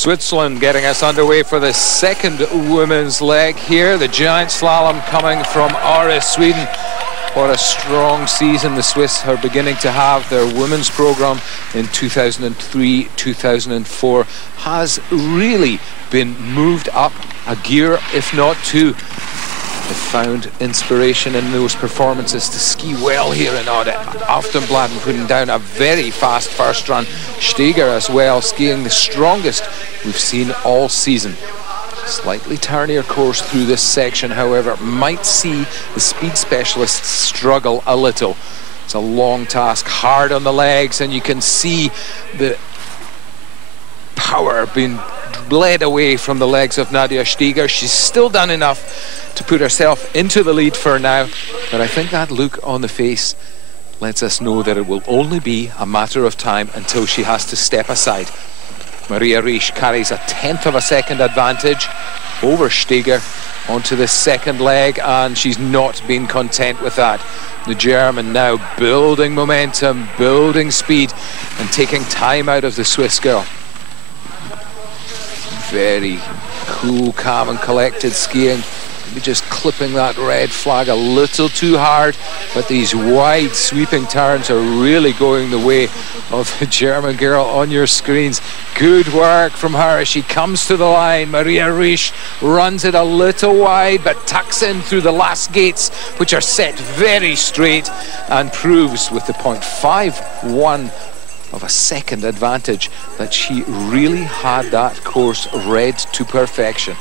Switzerland getting us underway for the second women's leg here. The giant slalom coming from Aarhus, Sweden. What a strong season the Swiss are beginning to have. Their women's program in 2003-2004 has really been moved up a gear, if not two. They found inspiration in those performances to ski well here in Alpine, putting down a very fast first run. Steger as well, skiing the strongest we've seen all season. Slightly turnier course through this section, however, might see the speed specialists struggle a little. It's a long task, hard on the legs, and you can see the power being bled away from the legs of Nadia Steger. She's still done enough to put herself into the lead for now, but I think that look on the face lets us know that it will only be a matter of time until she has to step aside. Maria Riesch carries a 1/10 of a second advantage over Steger onto the second leg, and she's not been content with that. The German now building momentum, building speed, and taking time out of the Swiss girl. Very cool, calm and collected skiing. Maybe just clipping that red flag a little too hard, but these wide sweeping turns are really going the way of the German girl on your screens. Good work from her as she comes to the line. Maria Riesch runs it a little wide, but tucks in through the last gates, which are set very straight, and proves with the 0.51 of a second advantage that she really had that course read to perfection.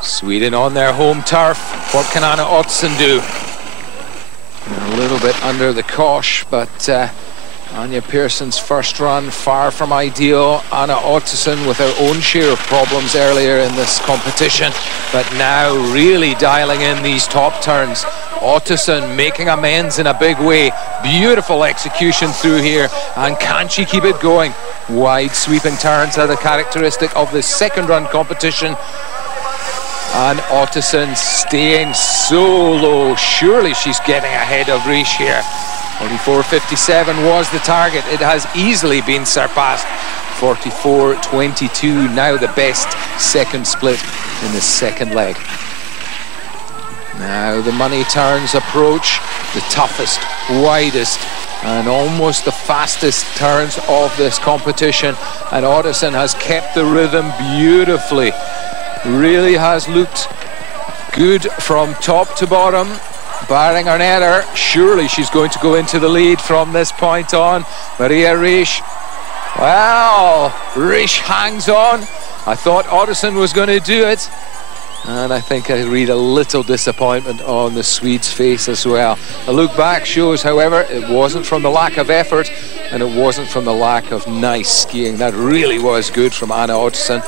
Sweden on their home turf. What can Anna Ottosson do? A little bit under the cosh, but Anja Persson's first run far from ideal. Anna Ottosson with her own share of problems earlier in this competition, but now really dialing in these top turns. Ottosson making amends in a big way. Beautiful execution through here, and can she keep it going? Wide sweeping turns are the characteristic of the second run competition, and Ottosson staying so low. Surely she's getting ahead of Riesch here. 44.57 was the target. It has easily been surpassed. 44.22 now the best second split in the second leg. Now the money turns approach, the toughest, widest, and almost the fastest turns of this competition, and Ottosson has kept the rhythm beautifully. Really has looked good from top to bottom, barring an error. Surely she's going to go into the lead from this point on. Maria Riesch, well, Riesch hangs on. I thought Ottosson was going to do it, and I think I read a little disappointment on the Swede's face as well. A look back shows, however, it wasn't from the lack of effort, and it wasn't from the lack of nice skiing. That really was good from Anna Ottosson.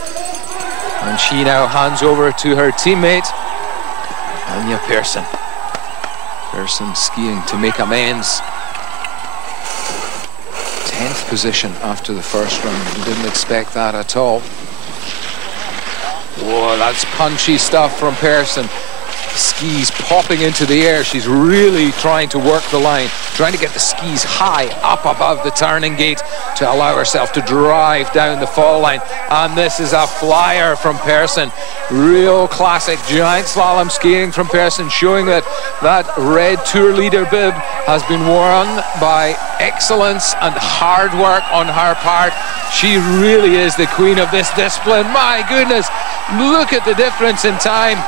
And she now hands over to her teammate, Anja Persson. Persson skiing to make amends. 10th position after the first run. We didn't expect that at all. Whoa, that's punchy stuff from Persson. Skis popping into the air. She's really trying to work the line, trying to get the skis high up above the turning gate to allow herself to drive down the fall line. And this is a flyer from Persson. Real classic giant slalom skiing from Persson, showing that that red tour leader bib has been worn by excellence and hard work on her part. She really is the queen of this discipline. My goodness, look at the difference in time.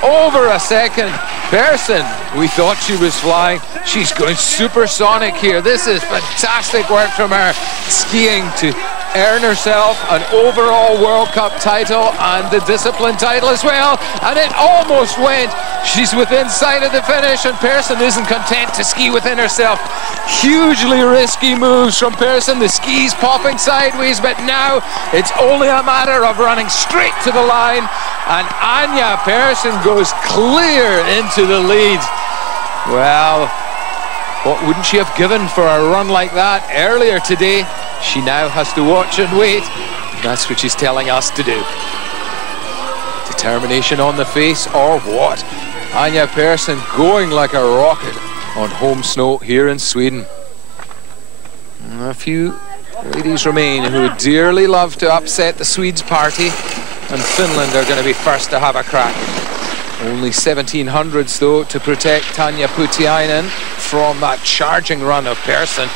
Over a second. Persson, we thought she was flying. She's going supersonic here. This is fantastic work from her, skiing to earn herself an overall World Cup title and the discipline title as well. And it almost went. She's within sight of the finish, and Persson isn't content to ski within herself. Hugely risky moves from Persson. The skis popping sideways, but now it's only a matter of running straight to the line, and Anja Persson goes clear into the lead. Well, what wouldn't she have given for a run like that earlier today? She now has to watch and wait. That's what she's telling us to do. Determination on the face, or what? Anja Persson going like a rocket on home snow here in Sweden. A few ladies remain who would dearly love to upset the Swedes' party, and Finland are going to be first to have a crack. Only 1700s though to protect Tanja Puutiainen from that charging run of Persson.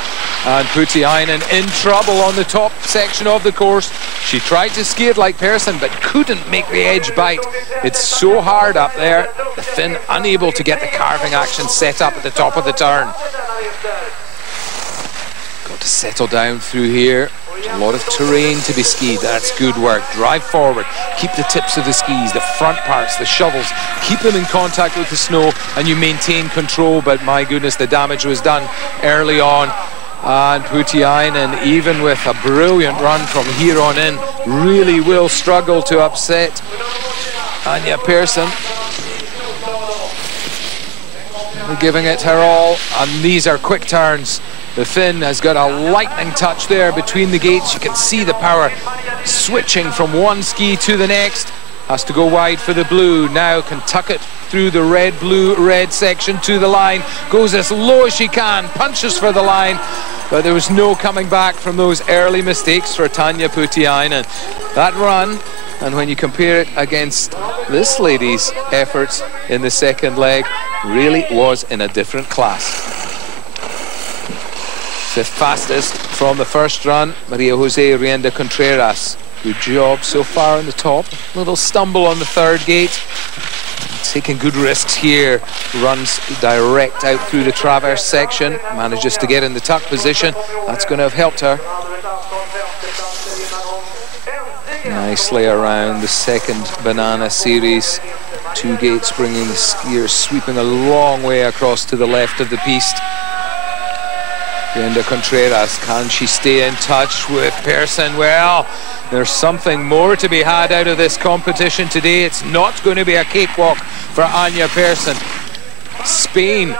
And Puutiainen in trouble on the top section of the course. She tried to skate like Persson but couldn't make the edge bite. It's so hard up there. The Finn unable to get the carving action set up at the top of the turn. Got to settle down through here. A lot of terrain to be skied. That's good work. Drive forward. Keep the tips of the skis, the front parts, the shovels. Keep them in contact with the snow and you maintain control. But my goodness, the damage was done early on. And Puutiainen, even with a brilliant run from here on in, really will struggle to upset Anja Persson. They're giving it her all, and these are quick turns. The Finn has got a lightning touch there between the gates. You can see the power switching from one ski to the next. Has to go wide for the blue. Now can tuck it through the red, blue, red section to the line. Goes as low as she can. Punches for the line. But there was no coming back from those early mistakes for Tanja Puutiainen. That run, and when you compare it against this lady's efforts in the second leg, really was in a different class. The fastest from the first run, Maria Jose Rienda Contreras. Good job so far on the top. Little stumble on the third gate. Taking good risks here. Runs direct out through the traverse section. Manages to get in the tuck position. That's going to have helped her. Nicely around the second banana series. Two gates bringing the skiers sweeping a long way across to the left of the piste. Rienda Contreras, can she stay in touch with Persson? Well, there's something more to be had out of this competition today. It's not going to be a cakewalk for Anja Persson. Spain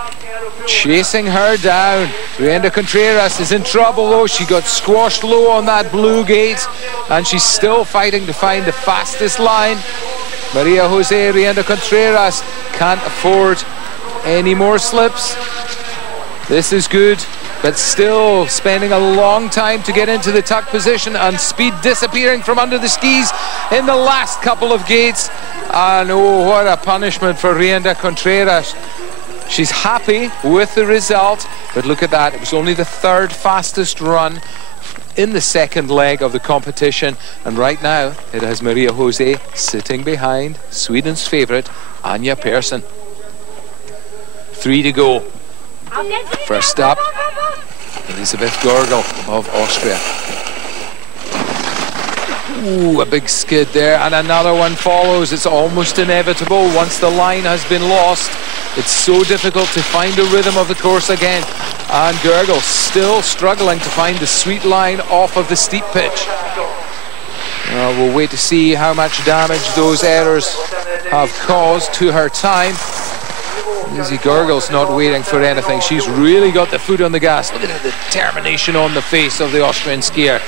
chasing her down. Rienda Contreras is in trouble though. She got squashed low on that blue gate and she's still fighting to find the fastest line. Maria Jose Rienda Contreras can't afford any more slips. This is good, but still spending a long time to get into the tuck position, and speed disappearing from under the skis in the last couple of gates. And oh, what a punishment for Rienda Contreras. She's happy with the result, but look at that, it was only the third fastest run in the second leg of the competition, and right now it has Maria Jose sitting behind Sweden's favourite Anja Persson. 3 to go. First up, Elisabeth Görgel of Austria. Ooh, a big skid there, and another one follows. It's almost inevitable once the line has been lost. It's so difficult to find a rhythm of the course again. And Görgel still struggling to find the sweet line off of the steep pitch. We'll wait to see how much damage those errors have caused to her time. Lizzie Görgel's not waiting for anything. She's really got the foot on the gas. Look at the determination on the face of the Austrian skier.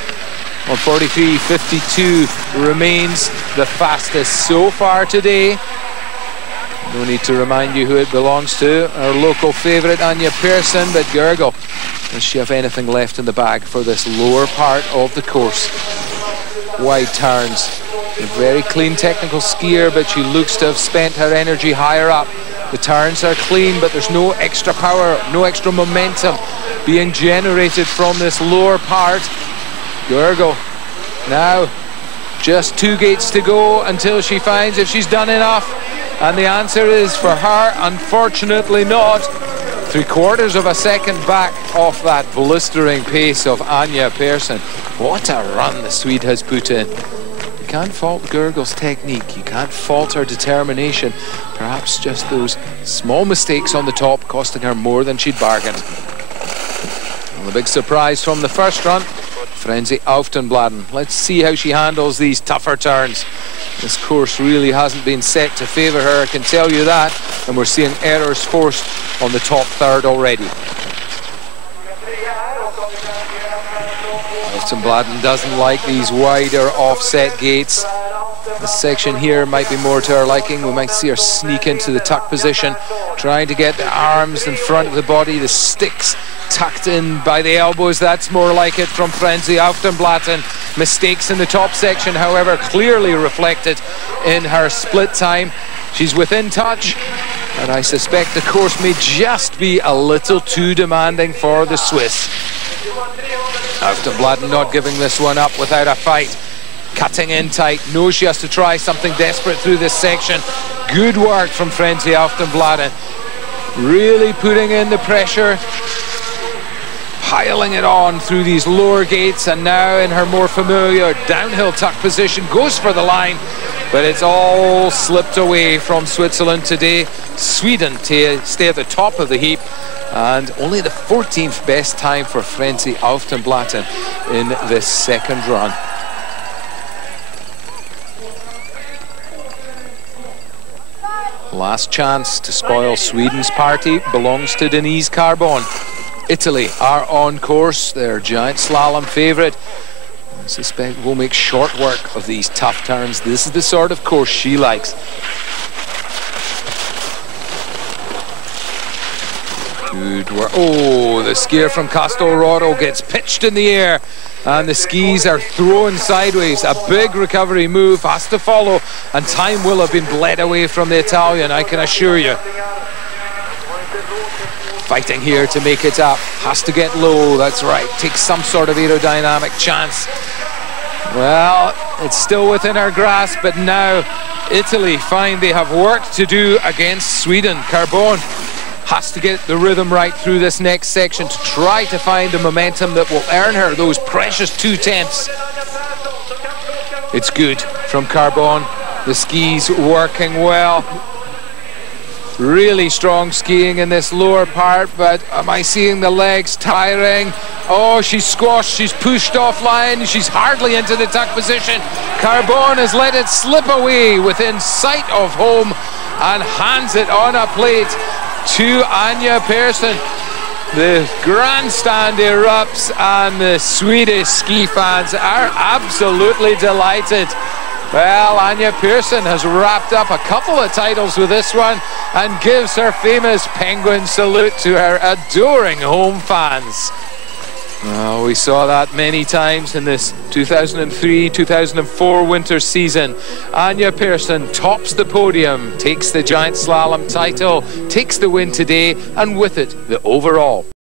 On 43.52 remains the fastest so far today. No need to remind you who it belongs to. Our local favourite Anja Persson, but Görgel, does she have anything left in the bag for this lower part of the course? Wide turns. A very clean technical skier, but she looks to have spent her energy higher up. The turns are clean, but there's no extra power, no extra momentum being generated from this lower part. Görgel now just 2 gates to go until she finds if she's done enough, and the answer is for her, unfortunately not. 3/4 of a second back off that blistering pace of Anja Persson. What a run the Swede has put in. You can't fault Görgel's technique, you can't fault her determination. Perhaps just those small mistakes on the top costing her more than she'd bargained. Well, the big surprise from the first run, Frenzy Auftenbladen. Let's see how she handles these tougher turns. This course really hasn't been set to favour her, I can tell you that, and we're seeing errors forced on the top third already. Auftenbladen doesn't like these wider offset gates. This section here might be more to our liking. We might see her sneak into the tuck position, trying to get the arms in front of the body, the sticks tucked in by the elbows. That's more like it from Frenzy Auftenblatten. Mistakes in the top section, however, clearly reflected in her split time. She's within touch, and I suspect the course may just be a little too demanding for the Swiss. Auftenblatten not giving this one up without a fight. Cutting in tight, knows she has to try something desperate through this section. Good work from Frenzy Auftenblatten. Really putting in the pressure, piling it on through these lower gates, and now in her more familiar downhill tuck position, goes for the line, but it's all slipped away from Switzerland today. Sweden stay at the top of the heap, and only the 14th best time for Frenzy Auftenblatten in this second run. Last chance to spoil Sweden's party belongs to Denise Carbon. Italy are on course, their giant slalom favourite. I suspect will make short work of these tough turns. This is the sort of course she likes. Good work. Oh, the skier from Castelrotto gets pitched in the air, and the skis are thrown sideways. A big recovery move has to follow, and time will have been bled away from the Italian, I can assure you. Fighting here to make it up. Has to get low, that's right. Takes some sort of aerodynamic chance. Well, it's still within our grasp, but now Italy find they have work to do against Sweden. Carbon has to get the rhythm right through this next section to try to find the momentum that will earn her those precious 2 tenths. It's good from Carbon. The skis working well. Really strong skiing in this lower part, but am I seeing the legs tiring? Oh, she's squashed, she's pushed offline, she's hardly into the tuck position. Carbon has let it slip away within sight of home and hands it on a plate to Anja Persson. The grandstand erupts, and the Swedish ski fans are absolutely delighted. Well, Anja Persson has wrapped up a couple of titles with this one and gives her famous penguin salute to her adoring home fans. Well, we saw that many times in this 2003-2004 winter season. Anja Persson tops the podium, takes the giant slalom title, takes the win today, and with it, the overall.